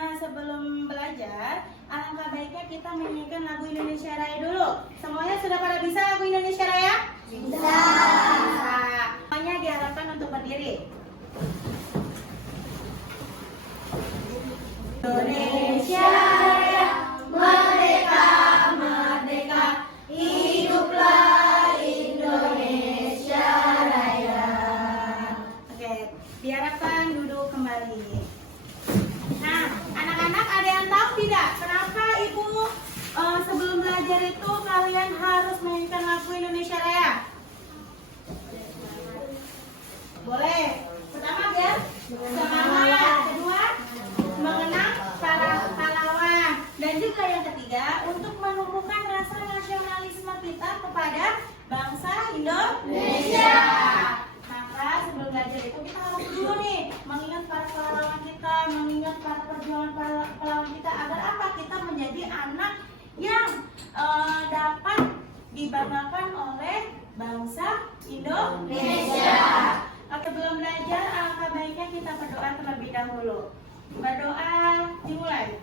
Nah, sebelum belajar, alangkah baiknya kita menyanyikan lagu Indonesia Raya dulu. Semuanya sudah pada bisa lagu Indonesia Raya? Bisa. Semuanya diharapkan untuk berdiri. Indonesia Raya, merdeka, merdeka, hiduplah Indonesia Raya. Oke, diharapkan duduk kembali. Nah, anak-anak ada yang tahu tidak kenapa Ibu sebelum belajar itu kalian harus menyanyikan lagu Indonesia Raya? Boleh. Pertama biar semangat, kedua mengenang para pahlawan, dan juga yang ketiga untuk menumbuhkan rasa nasionalisme kita kepada bangsa Indonesia. Maka sebelum belajar itu kita harus dulu nih mengingat para pahlawan kita, mengingat para perjuangan pahlawan kita, agar apa? Kita menjadi anak yang dapat dibanggakan oleh bangsa Indonesia. Sebelum belajar, alangkah baiknya kita berdoa terlebih dahulu. Berdoa dimulai.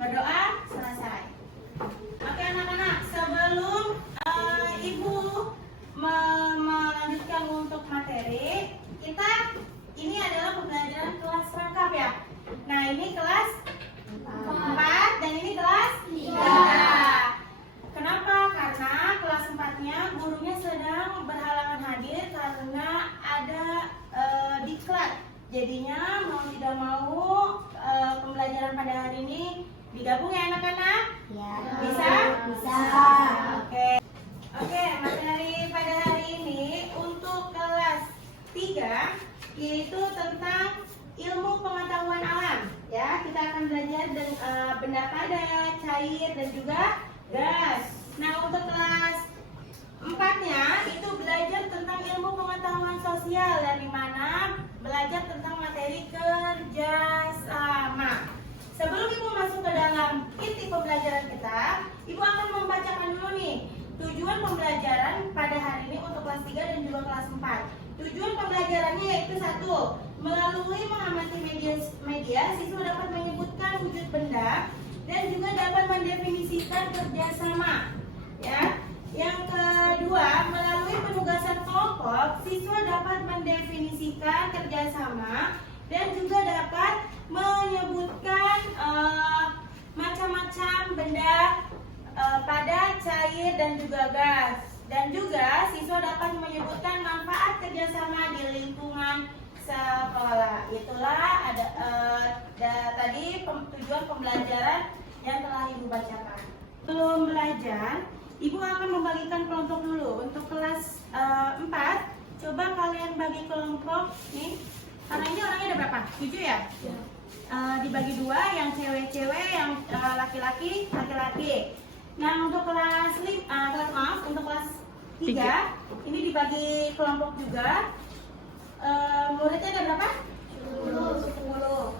Berdoa selesai. Oke anak-anak, sebelum Ibu melanjutkan untuk materi, ini adalah pembelajaran kelas rangkap ya. Nah, ini kelas 4 dan ini kelas 3. Kenapa? Karena kelas 4-nya gurunya sedang berhalangan hadir karena ada diklat. Jadinya mau tidak mau pembelajaran pada hari ini digabung ya anak-anak? Ya. Bisa? Bisa. Oke, materi pada hari ini untuk kelas 3 yaitu tentang ilmu pengetahuan alam. Ya, kita akan belajar benda padat, cair dan juga gas. Nah, untuk kelas 4-nya itu belajar tentang ilmu pengetahuan sosial, dari mana belajar tentang materi kerjasama. Sebelum Ibu masuk ke dalam inti pembelajaran kita, Ibu akan membacakan dulu nih tujuan pembelajaran pada hari ini untuk kelas 3 dan juga kelas 4. Tujuan pembelajarannya yaitu 1. Melalui mengamati media, siswa dapat menyebutkan wujud benda dan juga dapat mendefinisikan kerjasama. Ya. Yang kedua, melalui penugasan kelompok, siswa dapat mendefinisikan kerjasama dan juga dapat menyebutkan macam-macam benda padat, cair dan juga gas. Dan juga siswa dapat menyebutkan manfaat kerjasama di lingkungan sekolah. Itulah tadi tujuan pembelajaran yang telah Ibu bacakan. Sebelum belajar, Ibu akan membagikan kelompok dulu. Untuk kelas 4, coba kalian bagi kelompok nih. Karena ini orangnya ada berapa? 7 ya? Ya. Dibagi 2, yang cewek-cewek, yang laki-laki, laki-laki. Nah, untuk kelas 3, ini dibagi kelompok juga. Muridnya ada berapa? 10.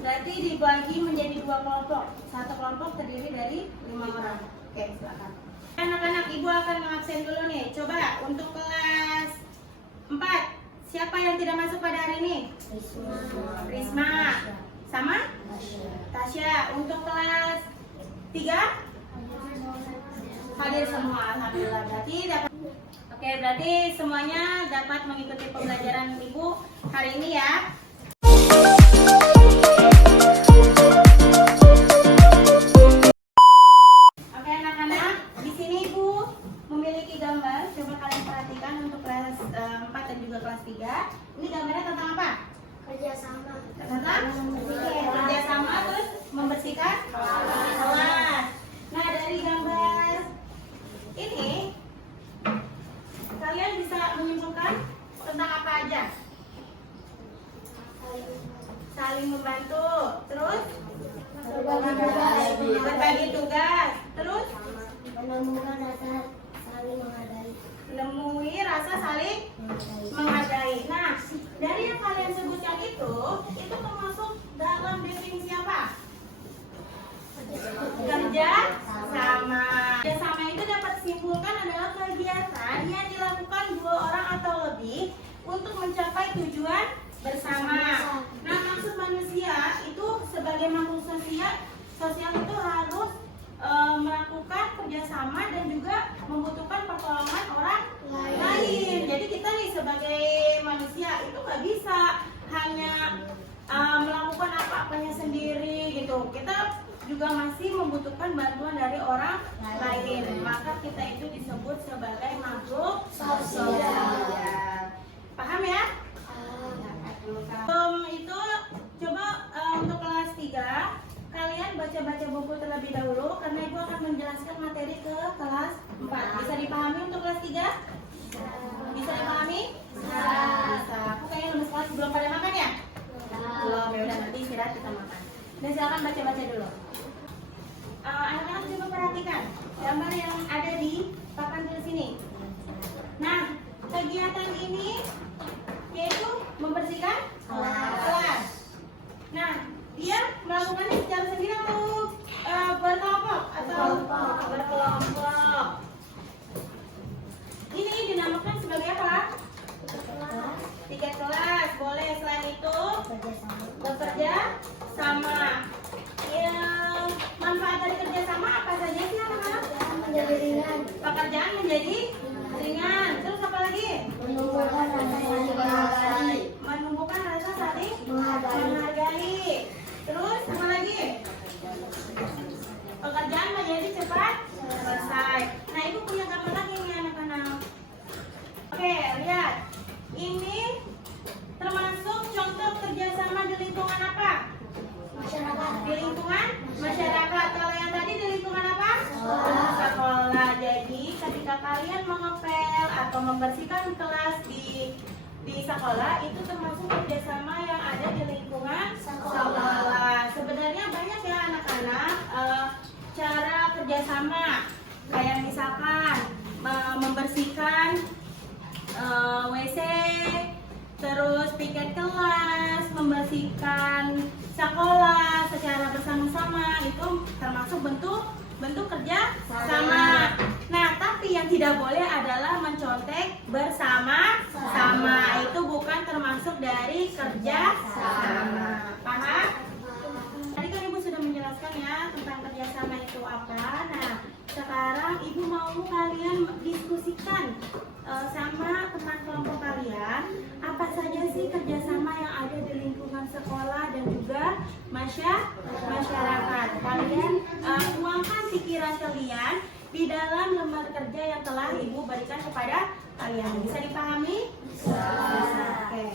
Berarti dibagi menjadi 2 kelompok. Satu kelompok terdiri dari 5 orang. Oke, silakan. Anak-anak, Ibu akan mengabsen dulu nih. Coba untuk kelas 4, siapa yang tidak masuk pada hari ini? Risma. Sama? Tasya. Untuk kelas 3? Hadir semua. Alhamdulillah. Berarti semuanya dapat mengikuti pembelajaran Ibu hari ini ya. Gambar, coba kalian perhatikan untuk kelas 4 dan juga kelas 3. Ini gambarnya tentang apa? Kerjasama. Tentang kerjasama, terus membersihkan kelas. Nah, dari gambar ini kalian bisa menyimpulkan tentang apa aja? Saling membantu, terus berbagi tugas, terus menemui rasa saling menghargai. Nah, dari yang kalian sebutkan itu termasuk dalam definisi apa? Kerja sama. Kerja sama itu dapat disimpulkan adalah kegiatan yang dilakukan 2 orang atau lebih untuk mencapai tujuan bersama. apanya sendiri gitu. Kita juga masih membutuhkan bantuan dari orang lain. Maka kita itu disebut sebagai makhluk sosial. Paham ya? Itu coba untuk kelas 3 kalian baca-baca buku terlebih dahulu karena ibu akan menjelaskan materi ke kelas 4. Bisa dipahami untuk kelas 3? Bisa dipahami? Bisa. Aku kayaknya lemes kelas belum pada makan ya? Belum, ya udah nanti istirahat kita makan. Dan silakan baca-baca dulu. Anak-anak coba perhatikan gambar yang ada di papan tulis ini. Nah, kegiatan ini yaitu membersihkan kelas. Nah, dia melakukannya secara sendiri atau berkelompok atau berkelompok. Ini dinamakan sebagai apa? Tiket kelas. Boleh. Selain itu bekerja sama. Ya, manfaat dari kerja sama apa saja sih anak-anak? Menjadi ringan. Pekerjaan menjadi ringan. Terus apa lagi? Menumbuhkan rasa saling menghargai. Terus apa lagi? Pekerjaan menjadi cepat selesai. Nah, ibu punya gambar lagi nih anak-anak. Oke, lihat. Ini termasuk contoh kerjasama di lingkungan apa? Masyarakat. Di lingkungan masyarakat. Kalau yang tadi di lingkungan apa? Sekolah. Jadi ketika kalian mengepel atau membersihkan kelas di sekolah itu termasuk kerjasama yang ada di lingkungan sekolah. Sebenarnya banyak ya anak-anak cara kerjasama kayak misalkan membersihkan WC, terus piket kelas, membersihkan sekolah secara bersama-sama, itu termasuk bentuk kerja sama. Nah, tapi yang tidak boleh adalah mencontek bersama-sama. Itu bukan termasuk dari kerja sama. Paham? Tadi kan ibu sudah menjelaskan ya tentang kerjasama itu apa. Nah, sekarang ibu mau kalian diskusikan sama teman kelompok kalian apa saja sih kerjasama yang ada di lingkungan sekolah dan juga masyarakat. Kalian tuangkan pikiran kalian di dalam lembar kerja yang telah ibu berikan kepada kalian. Bisa dipahami? Bisa. Oke.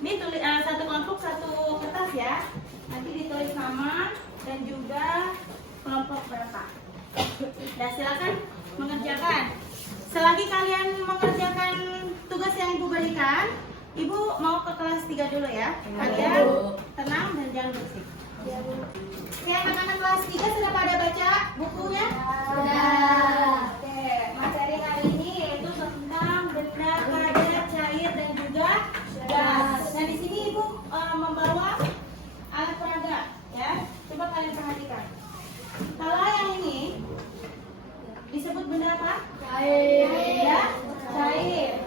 Ini tulis satu kelompok satu kertas ya. Nanti ditulis nama dan juga kelompok berapa. Dan silakan mengerjakan. Selagi kalian mengerjakan tugas yang ibu berikan, ibu mau ke kelas 3 dulu ya. Kalian tenang dan jangan berisik. Oke, anak-anak kelas 3 sudah pada baca bukunya? Sudah. Oke, materi kali ini yaitu tentang benda padat, cair dan juga gas. Nah, di sini ibu membawa alat peraga ya. Coba kalian perhatikan. Kalau yang ini disebut benda apa? Cair. Ya, cair.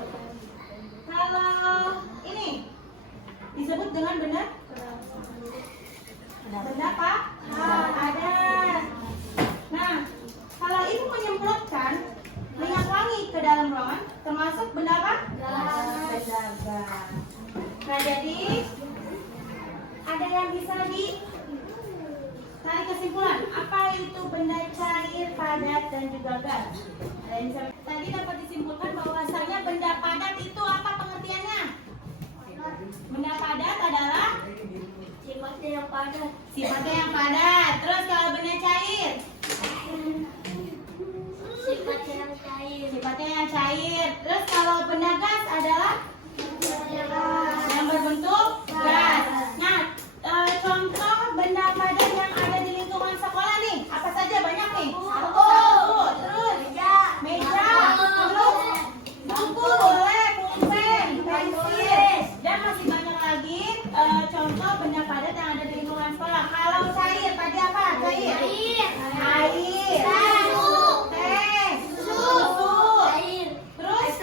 Kalau ini disebut dengan benda apa? Padat. Nah, kalau ibu menyemprotkan minyak wangi ke dalam ruangan, termasuk benda apa? Gas. Nah, jadi ada yang bisa tarik kesimpulan apa itu benda cair, padat dan juga gas. Tadi dapat disimpulkan bahwasanya benda padat itu apa pengertiannya? Benda padat adalah sifatnya yang padat. Sifatnya yang padat. Terus kalau benda cair? Sifatnya yang cair. Sifatnya yang cair. Terus kalau benda gas adalah yang berbentuk gas. Nah, contoh benda padat yang ada di lingkungan sekolah nih, apa saja banyak nih? Sapu, terus meja, terus buku boleh, pulpen, pensil, dan masih banyak lagi contoh benda padat yang ada di lingkungan sekolah. Kalau cair, tadi apa? Cair, air, teh, susu, terus es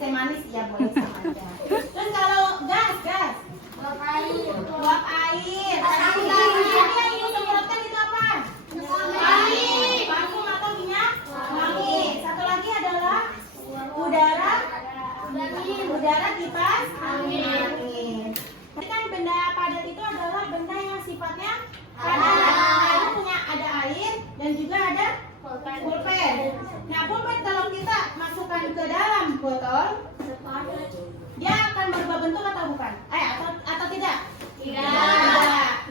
teh manis, ya boleh sama aja. Terus kalau gas, uap air. Tadi yang ibu semprotkan itu apa? Parfum atau minyak wangi. Satu lagi adalah udara udara kipas angin. Jadi kan benda padat itu adalah benda yang sifatnya padat. Nah, itu punya ada air dan juga ada pulpen. Nah, pulpen kalau kita masukkan ke dalam botol, dia akan berubah bentuk atau bukan? Atau tidak? Tidak.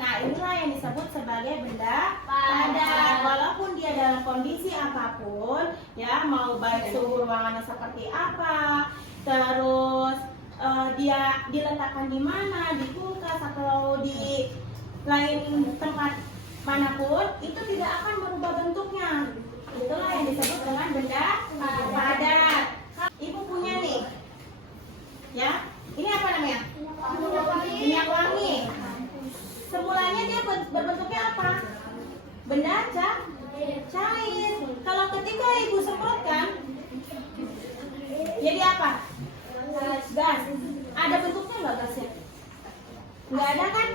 Nah, inilah yang disebut sebagai benda padat. Walaupun dia dalam kondisi apapun, ya mau baik suhu ruangannya seperti apa, terus dia diletakkan di mana, di kulkas atau di lain tempat manapun, itu tidak akan berubah bentuknya. Itulah yang disebut dengan benda padat. Ibu punya nih, ya, ini apa namanya? Minyak wangi. Semulanya dia berbentuknya apa? Benda cair. Kalau ketika ibu semprotkan, jadi apa? Gas. Ada bentuknya nggak gasnya? Nggak ada kan?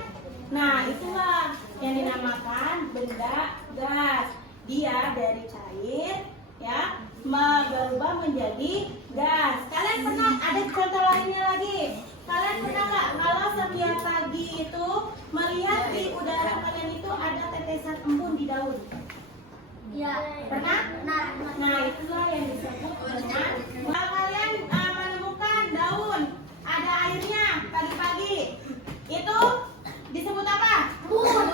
Nah, itulah yang dinamakan benda gas. Dia dari cair, ya, berubah menjadi gas. Kalian pernah, ada contoh lainnya lagi? Kalian pernah nggak kalau setiap pagi itu melihat di udara kalian itu ada tetesan embun di daun? Ya. Pernah? Nah, itulah yang disebut dengan kalau kalian menemukan daun ada airnya pagi-pagi, itu disebut apa? Bukan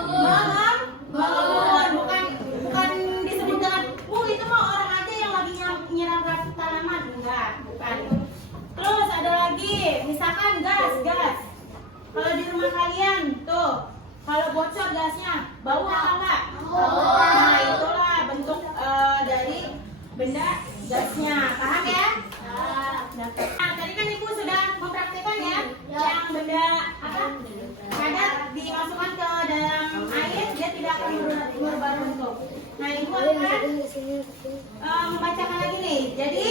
disebut dengan itu mah orang aja yang lagi nyiram tanaman, enggak, bukan. Terus ada lagi, misalkan gas. Kalau di rumah kalian tuh, kalau bocor gasnya, bau apa enggak? Nah, itulah bentuk dari benda gasnya. Paham ya? Nah, tadi kan ibu sudah mempraktikkan ya, yang benda apa? Padat dimasukkan ke dalam air, dia tidak akan berubah bentuk. Nah, ibu akan membacakan lagi nih. Jadi,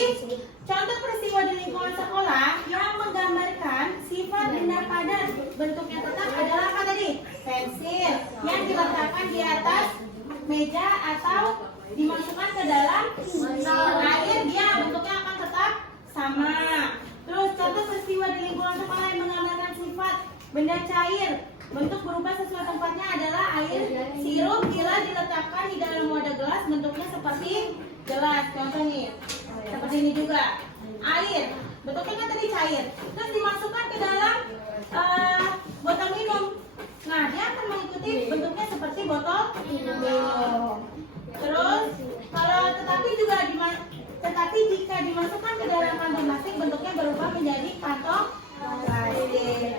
contoh peristiwa di lingkungan sekolah yang menggambarkan sifat benda padat bentuknya tetap adalah apa tadi? Pensil yang diletakkan di atas meja atau dimasukkan ke dalam air, dia bentuknya akan tetap sama. Terus contoh peristiwa di lingkungan sekolah yang menggambarkan sifat benda cair bentuk berubah sesuai tempatnya adalah air sirup bila diletakkan di dalam wadah gelas, bentuknya seperti gelas. Contoh nih, seperti ini juga. Air, bentuknya kan tadi cair, terus dimasukkan ke dalam botol minum. Nah, dia akan mengikuti bentuknya seperti botol minum. Terus, tetapi jika dimasukkan ke dalam kantong plastik, bentuknya berubah menjadi kantong plastik.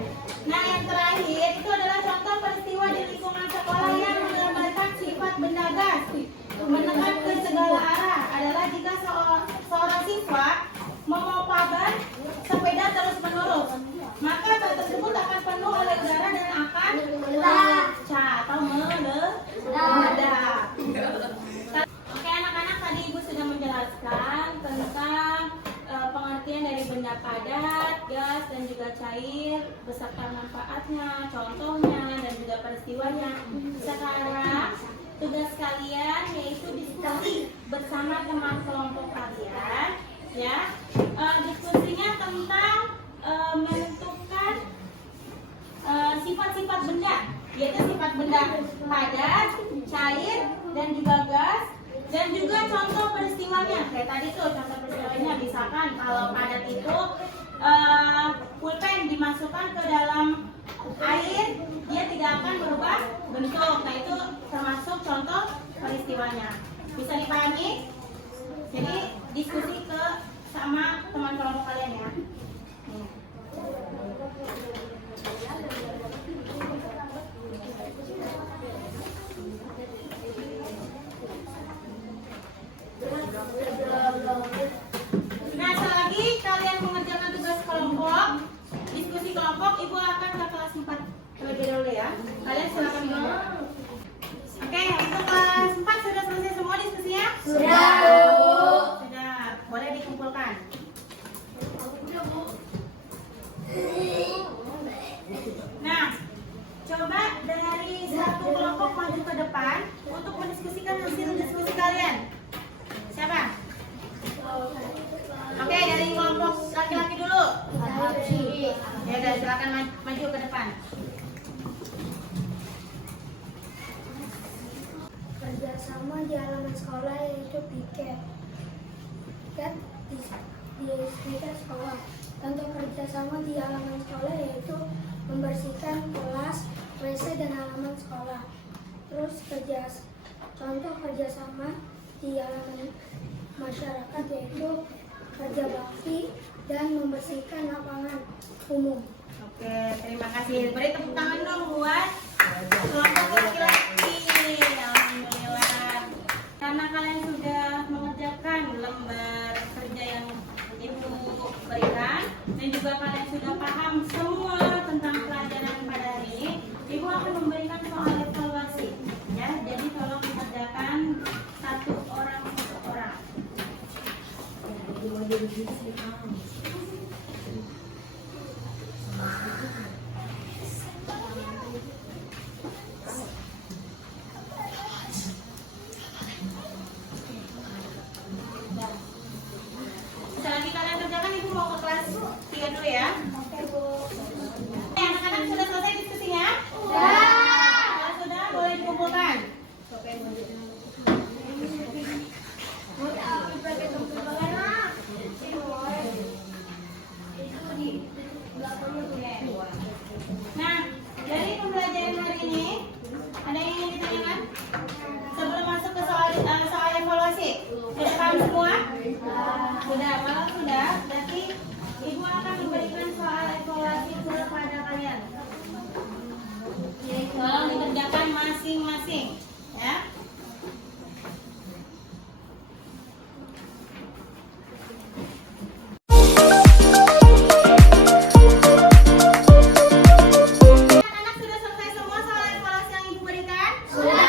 Nah, yang terakhir itu adalah contoh peristiwa di lingkungan sekolah yang menggambarkan sifat benda gas menekan ke segala arah adalah jika seorang siswa memopakan sepeda terus menerus, maka bak tersebut akan penuh oleh udara dan akan pecah atau meledak. Oke anak-anak, tadi ibu sudah menjelaskan tentang pengertian dari benda padat, gas, dan juga cair beserta manfaatnya, contohnya, dan juga peristiwanya. Sekarang tugas kalian yaitu diskusi bersama teman kelompok kalian, ya. Diskusinya tentang menentukan sifat-sifat benda, yaitu sifat benda padat, cair, dan juga gas. Dan juga contoh peristiwanya, kayak tadi tuh contoh peristiwanya, misalkan kalau padat itu pulpen dimasukkan ke dalam air, dia tidak akan berubah bentuk. Nah, itu termasuk contoh peristiwanya. Bisa dipahami? Jadi diskusi sama teman kelompok kalian ya. Nah, selagi kalian mengerjakan tugas kelompok, diskusi kelompok, ibu akan ke kelas 4 terlebih dahulu ya. Kalian silakan dulu. Oke, untuk kelas 4 sudah selesai semua diskusinya? Sudah. Sudah, boleh dikumpulkan. Nah, coba dari satu kelompok maju ke depan untuk mendiskusikan hasil diskusi kalian. Siapa? Oke, dari kelompok laki-laki dulu. Ya udah, silakan maju ke depan. Kerjasama di halaman sekolah yaitu piket di piket sekolah. Contoh kerjasama di halaman sekolah yaitu membersihkan kelas, WC dan halaman sekolah. Terus contoh kerjasama di halaman masyarakat yaitu kerja bakti dan membersihkan lapangan umum. Oke, terima kasih. Beri tepuk tangan dong buat kelompok laki-laki. Alhamdulillah. Karena kalian sudah mengerjakan lembar kerja yang Ibu berikan dan juga kalian sudah paham semua tentang pelajaran pada hari ini, Ibu akan memberikan soal evaluasi. Ya, jadi tolong dikerjakan satu orang. Selagi kalian kerjakan, Ibu mau ke kelas 3 dulu ya. Oke, Bu. Anak-anak sudah selesai diskusinya? Kalau sudah, boleh dikumpulkan. Nah, dari pembelajaran hari ini, ada yang ingin ditanyakan? Sebelum masuk ke soal evaluasi, sudah paham semua? Sudah, kalau sudah, berarti Ibu akan memberikan soal evaluasi kepada kalian. Tolong dikerjakan masing-masing, ya. Anak-anak sudah selesai semua soal evaluasi yang Ibu berikan? Sudah.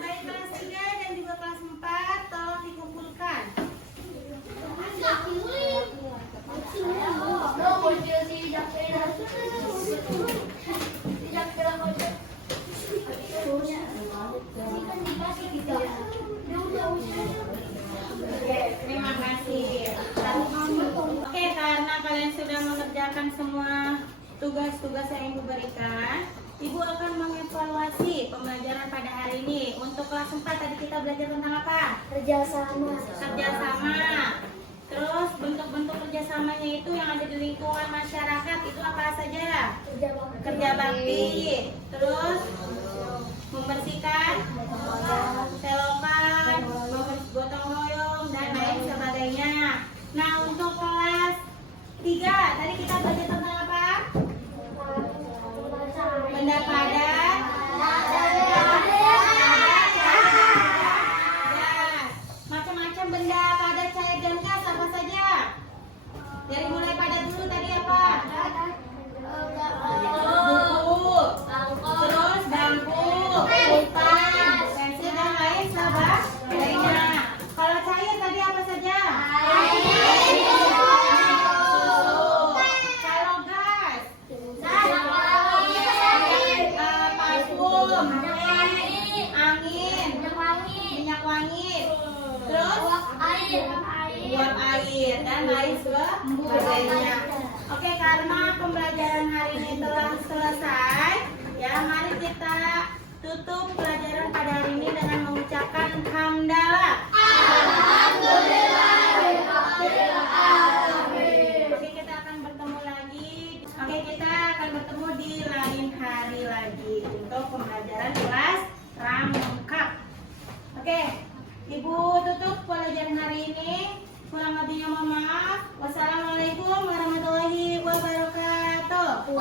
Baik kelas 3 dan juga kelas 4 tolong dikumpulkan. Terima kasih. Oke, karena kalian sudah mengerjakan semua tugas-tugas yang Ibu berikan, Ibu akan mengevaluasi pembelajaran pada hari ini. Untuk kelas 4 tadi kita belajar tentang apa? Kerjasama. Kerjasama. Terus bentuk-bentuk kerjasamanya itu yang ada di lingkungan masyarakat itu apa saja? Kerja bakti. Terus membersihkan selokan, gotong royong dan lain sebagainya. Nah, untuk kelas 3 tadi kita belajar tentang apa? Benda padat, macam-macam benda padat, cair dan gas apa saja? Dari mulai padat dulu tadi apa? Buku, terus bangku, pulpen, pensil dan lain sebagainya. Kalau cair tadi apa saja? Kalau gas, parfum, angin, minyak wangi, terus uap air dan lain sebagainya. Oke, karena pembelajaran hari ini telah selesai, ya mari kita tutup pelajaran pada hari ini dengan mengucapkan hamdalah. Oke, kita akan bertemu lagi. Oke, kita akan bertemu di lain hari lagi untuk pembelajaran kelas rangkap. Oke, Ibu tutup pelajaran hari ini. Kurang lebihnya mohon maaf. Wassalamualaikum warahmatullahi wabarakatuh.